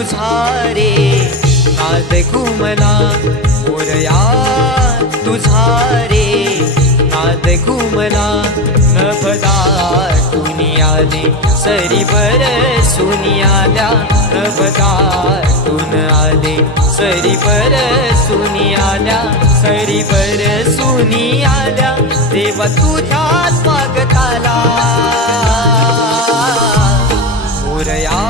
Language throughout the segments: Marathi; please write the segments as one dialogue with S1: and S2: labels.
S1: तुझा रे नाद घुमला मोरया तुझा रे नाद घुमला नभदा तुनियाने सरी बर सुनियाला नभदा तुन आले सरी बर सुनियाला सरी बर सुनियाला. देवा तुझ्या स्वागताला मोरया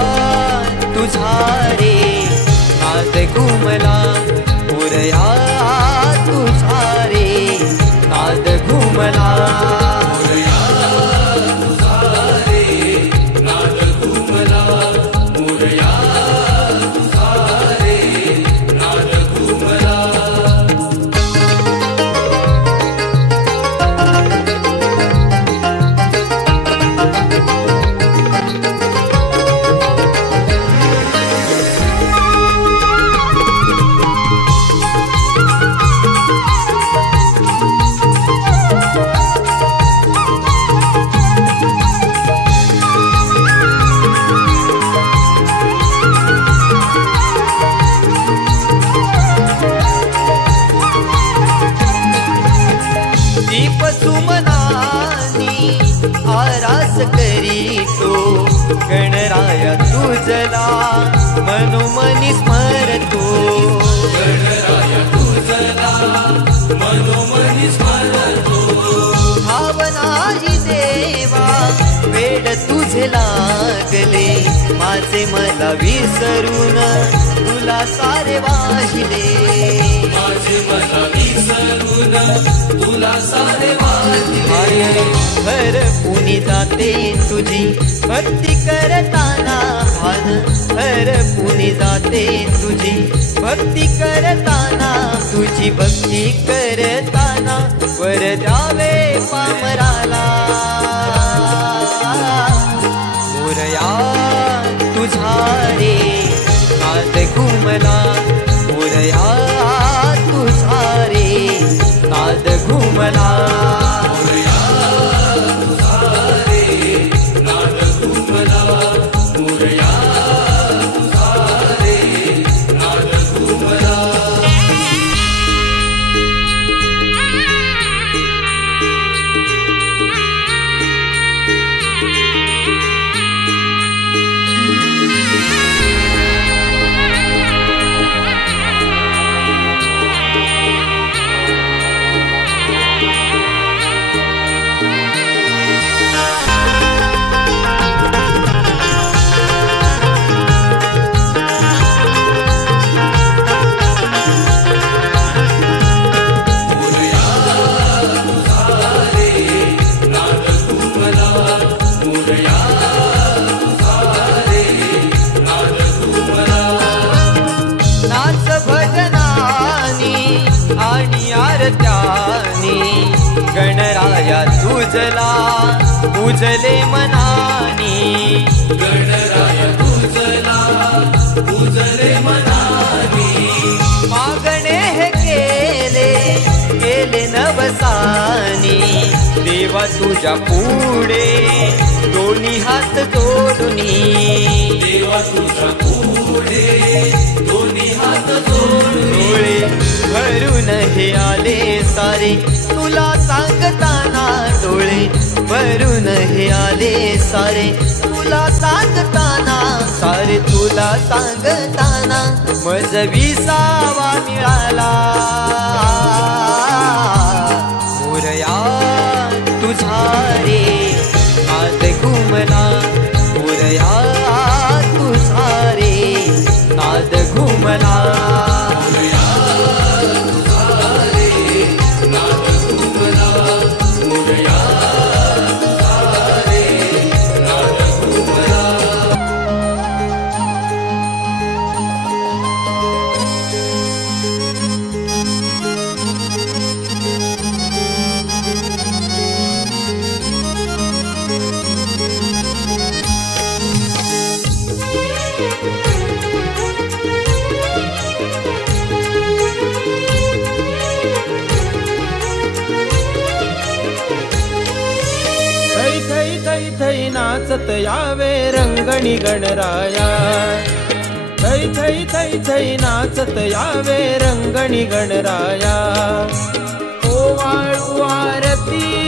S1: घुमला उरया गणराया तुझला मनोमनी स्मरतो भावनाही देवा वेड तुझे लागले माझे मला विसरून तुला सारे वाहिले. भर पुनी जाते तुझी भक्ती करताना. भान भर पुनी जाते तुझी भक्ती करताना. तुझी भक्ती करताना. वर द्यावे पामराला. गणराया तुझला पूजले मनानी. मागणे हे केले केले नवसानी. देवा तुझ्या पुढे दोन्ही हात जोडूनी डोळे भरून हे आले सारे. तुला सांगताना डोळे भरून हे आले सारे. तुला सांगताना सारे तुला सांगताना मज विसावा मिळाला. मोरया तुझा रे
S2: थै नाचत यावे रंगणी गणराया. थै थै थै थै नाचत यावे रंगणी गणराया. ओ वाळू आरती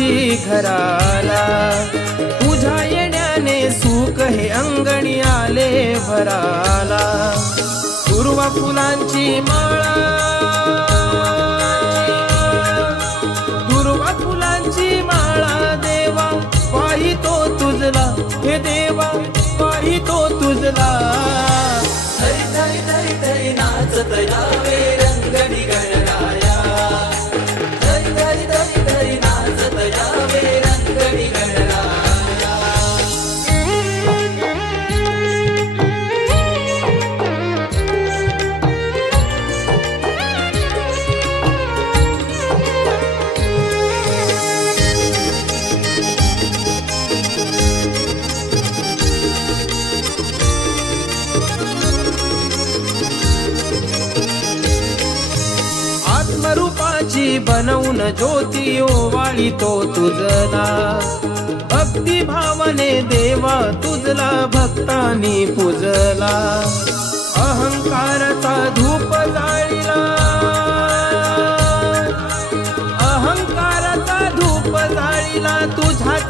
S2: येशी घराला. तुझ्या येण्याने सुख हे अंगणी आले भराला. पूर्व फुलांची माळा. दुर्वा फुलांची माळा देवा. पाहितो तुझला हे देवा पाहितो तुझला. ज्योती ओवाळी तो तुझला. भक्ती भावने देवा तुझला भक्तानी पूजला. अहंकाराचा धूप जाळीला. अहंकाराचा धूप जाळीला तुझ्या